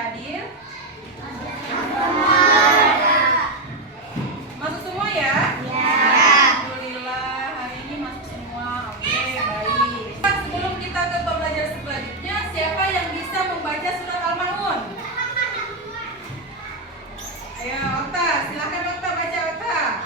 hadir? Masuk semua ya? Alhamdulillah, hari ini masuk semua. Oke, baik. Sebelum kita ke pembelajaran selanjutnya, siapa yang bisa membaca surat Al-Ma'un? Ayo, Okta, silakan Okta baca Okta.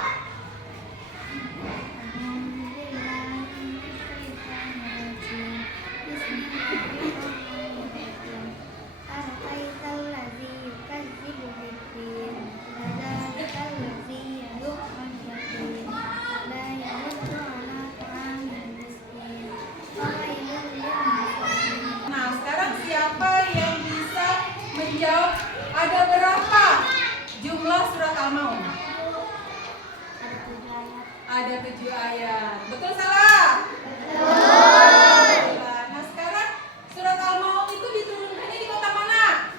Nah, sekarang siapa yang bisa menjawab ada berapa jumlah surat Al-Ma'un? Ada 7 ayat. Betul salah? Betul. Nah, sekarang surat Al-Ma'un itu diturunkannya di kota mana?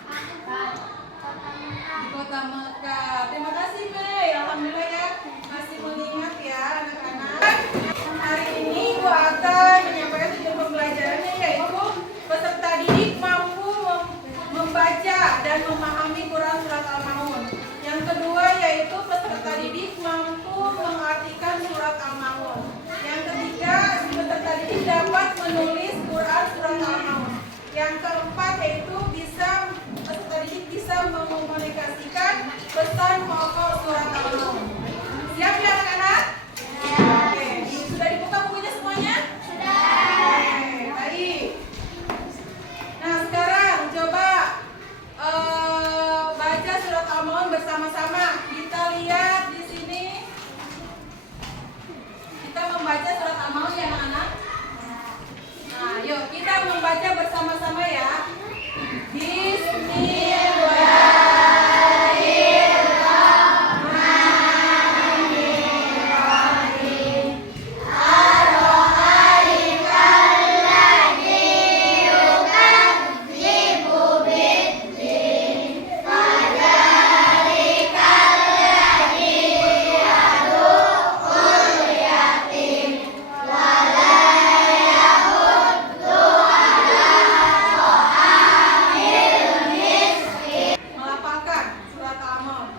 Di kota Mekah. Terima kasih, Mei. Alhamdulillah ya, masih mengingat ya anak-anak. Hari ini Ibu akan menyampaikan tujuan pembelajarannya, yaitu peserta didik mampu membaca dan memahami Quran surat Al-Ma'un. Yang kedua yaitu peserta didik mampu mengartikan surat Al-Ma'un. Yang ketiga, peserta didik dapat menulis Quran surat Al-Ma'un. Yang keempat yaitu peserta didik bisa mengkomunikasikan pesan pokok surat Al-Ma'un. Siap ya anak-anak? Oke, sudah dibuka bukunya semuanya? Oke, baik. Nah, sekarang coba baca surat Al-Ma'un bersama-sama. Kita lihat di sini. Kita membaca surat Al-Ma'un ya anak-anak? Nah, yuk kita membaca bersama-sama ya. Melafalkan surat Al-Ma'un.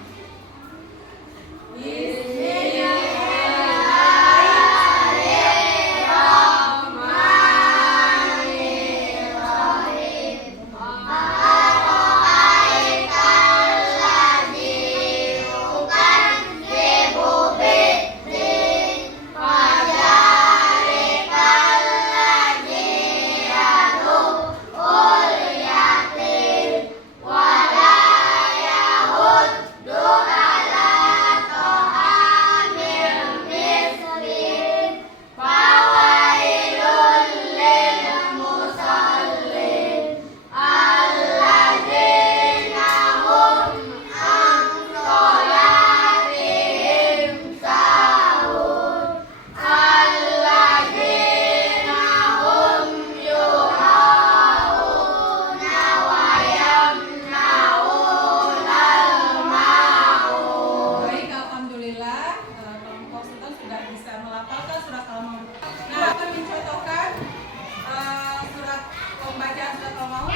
Baik, alhamdulillah kelompok Sultan sudah bisa melafalkan surat Al-Ma'un. Nah, akan mencontohkan surat pembacaan surat Al-Ma'un.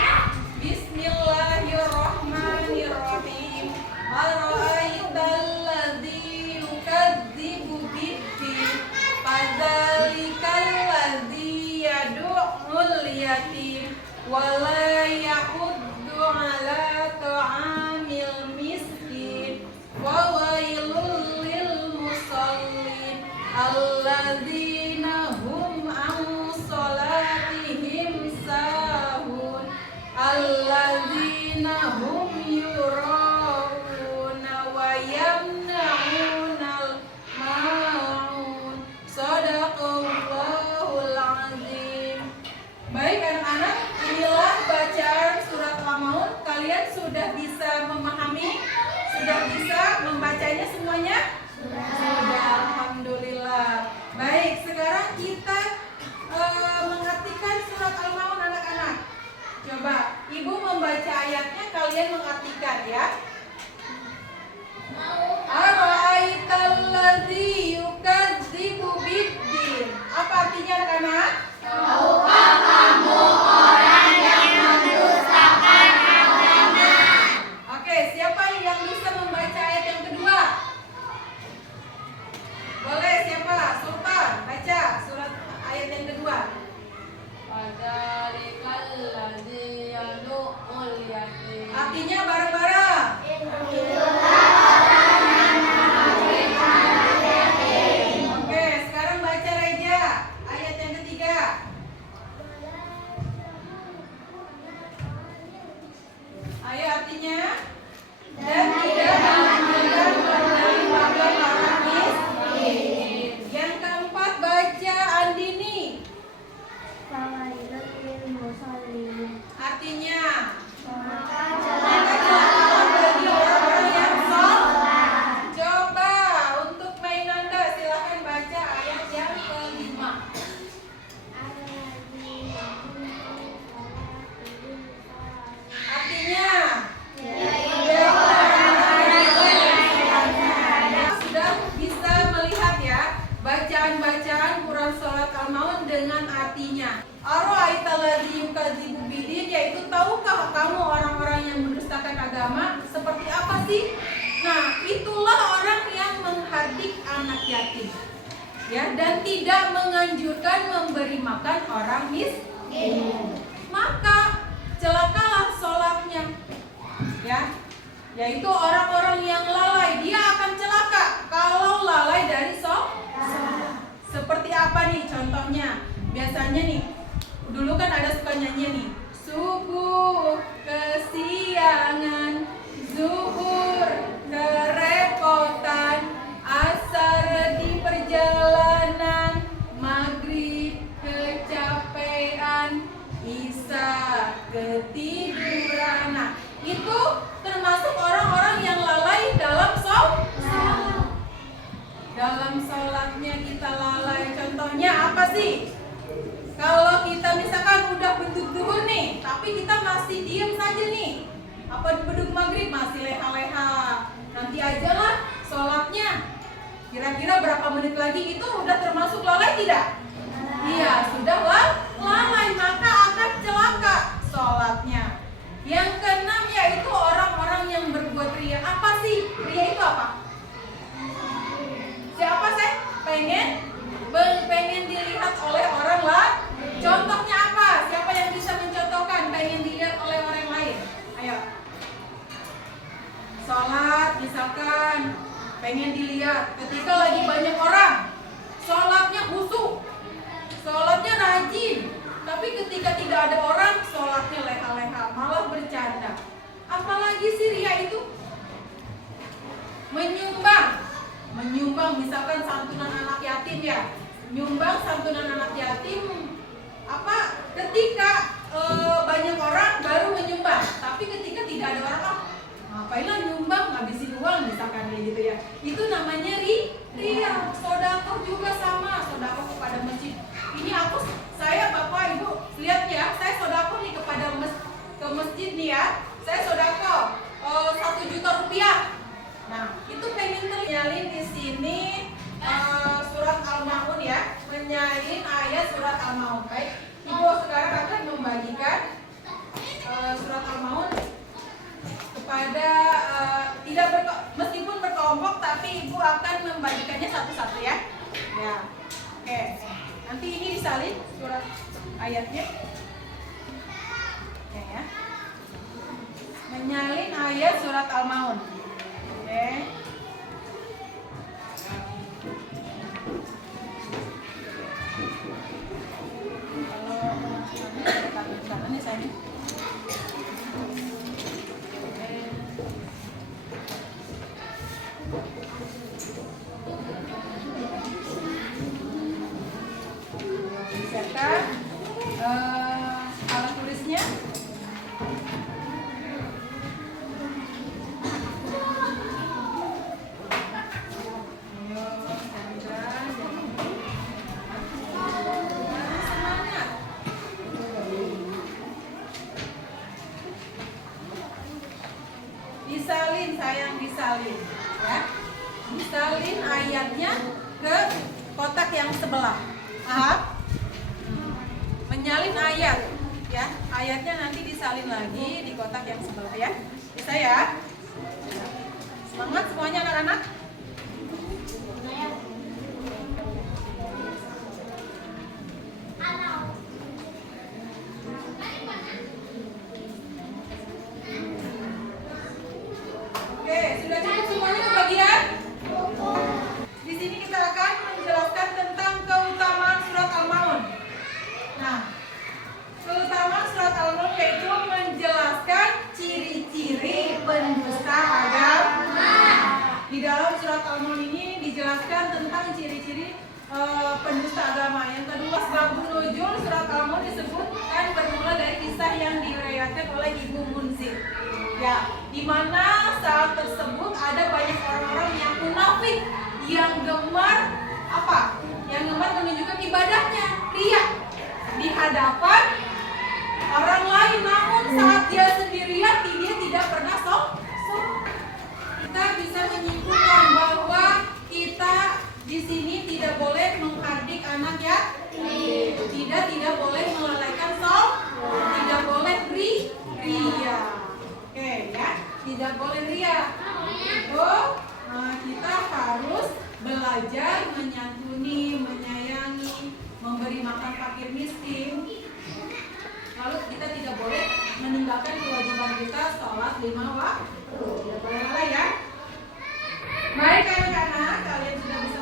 Bismillahirrahmanirrahim. Ara'aital ladzi yukadzibu biddin, fadzalikal ladzi yad'ul yatim wa la yahuddu 'ala ta'amil miskin. Wawailul lil musallin alladzina hum an sholatihim sahun alladzina hum yura'una wa yamna'unal ma'un. Shadaqallahul azim. Baik anak-anak, inilah bacaan surat Al-Ma'un. Kalian sudah bisa memahami? Sudah bisa membacanya semuanya? Sudah, alhamdulillah. Baik, sekarang kita mengartikan surat Al-Ma'un anak-anak. Coba, Ibu membaca ayatnya, kalian mengartikan ya. Ara'aital ladzi yukadzibu biddin. Apa artinya anak-anak? Tahukah kamu orang yang mendustakan agama? Artinya bareng-bareng. Oke, sekarang baca Reja ayat yang ketiga. Ayo artinya. Dan tidak menganjurkan memberi makan orang miskin. Yang keempat baca Andini. Artinya bagi orang-orang yang sholat. Coba untuk Mainanda silahkan baca ayat yang kelima. Artinya sudah bisa melihat ya bacaan-bacaan Quran Salat Al-Maun dengan artinya. Ara'aital-ladzi yukadzibu bidin, yaitu tahukah kamu orang-orang yang mendustakan agama seperti apa sih? Nah, itulah orang yang menghardik anak yatim. Ya, dan tidak menganjurkan memberi makan orang miskin. Maka celakalah sholatnya. Ya, yaitu orang-orang yang lalai, dia akan celaka kalau lalai dari sholat. Seperti apa nih contohnya? Biasanya nih, dulu kan ada suka nyanyi nih, subuh kesiangan, zuhur kerepotan, asar di perjalanan, maghrib kecapean, isya ketiduran. Nah, itu termasuk orang-orang yang lalai dalam sholat. Dalam sholatnya kita lalai. Contohnya apa sih? Kalau kita misalkan udah beduk duhur nih, tapi kita masih diem saja nih. Apa beduk maghrib masih leha-leha. Nanti aja lah sholatnya. Kira-kira berapa menit lagi itu udah termasuk lalai tidak? Iya, sudah lalai, maka akan celaka sholatnya. Yang keenam yaitu orang-orang yang berbuat ria. Apa sih? Ria itu apa? Siapa sih? Pengen dilihat oleh orang lain. Contohnya apa? Siapa yang bisa mencontohkan pengen dilihat oleh orang lain? Ayo. Sholat misalkan pengen dilihat ketika lagi banyak orang. Sholatnya khusyuk, sholatnya rajin. Tapi ketika tidak ada orang, sholatnya leha-leha, malah bercanda. Apalagi sih ria itu? Menyumbang misalkan santunan anak yatim ya. Nyumbang santunan anak yatim apa? Ketika banyak orang baru menyumbang. Tapi ketika tidak ada orang, ngapainlah nyumbang, ngabisin uang misalkan kayak gitu ya. Itu namanya ria. Sedekah juga sama, sedekah kepada masjid. Ini saya Bapak Ibu lihat ya, saya sedekah nih ke masjid nih ya. Saya sedekah 1 juta rupiah. Nah, itu pengen ternyalin di sini surat Al-Maun ya, menyalin ayat surat Al-Maun. Baik, Ibu sekarang akan membagikan surat Al-Maun kepada meskipun berkelompok, tapi Ibu akan membagikannya satu-satu ya. Ya, oke. Nanti ini disalin surat ayatnya. Oke ya. Menyalin ayat surat Al-Maun. Oke. Kalau ini saya. Bisakah alat tulisnya? Disalin sayang, disalin ya. Disalin ayatnya ke kotak yang sebelah. Menyalin ayat ya. Ayatnya nanti disalin lagi di kotak yang sebelah ya. Bisa ya? Semangat semuanya anak-anak. pendusta agama. Yang kedua, sebabun nuzul surat Al-Mulk disebutkan bermula dari kisah yang diriwayatkan oleh Ibnu Munzir. Ya, di mana saat tersebut ada banyak orang-orang yang munafik yang gemar apa? Yang gemar menunjukkan ibadahnya, riya di hadapan orang lain, namun saat dia sendirian dia tidak pernah sholat. Kita bisa menyimpulkan bahwa kita di sini tidak boleh menghardik anak ya, tidak boleh melalaikan sholat, tidak boleh ria. Oke ya, tidak boleh ria. Kita harus belajar menyantuni, menyayangi, memberi makan fakir miskin. Lalu kita tidak boleh meninggalkan kewajiban kita sholat 5 waktu. Tidak boleh ya. Baik anak-anak, kalian sudah bisa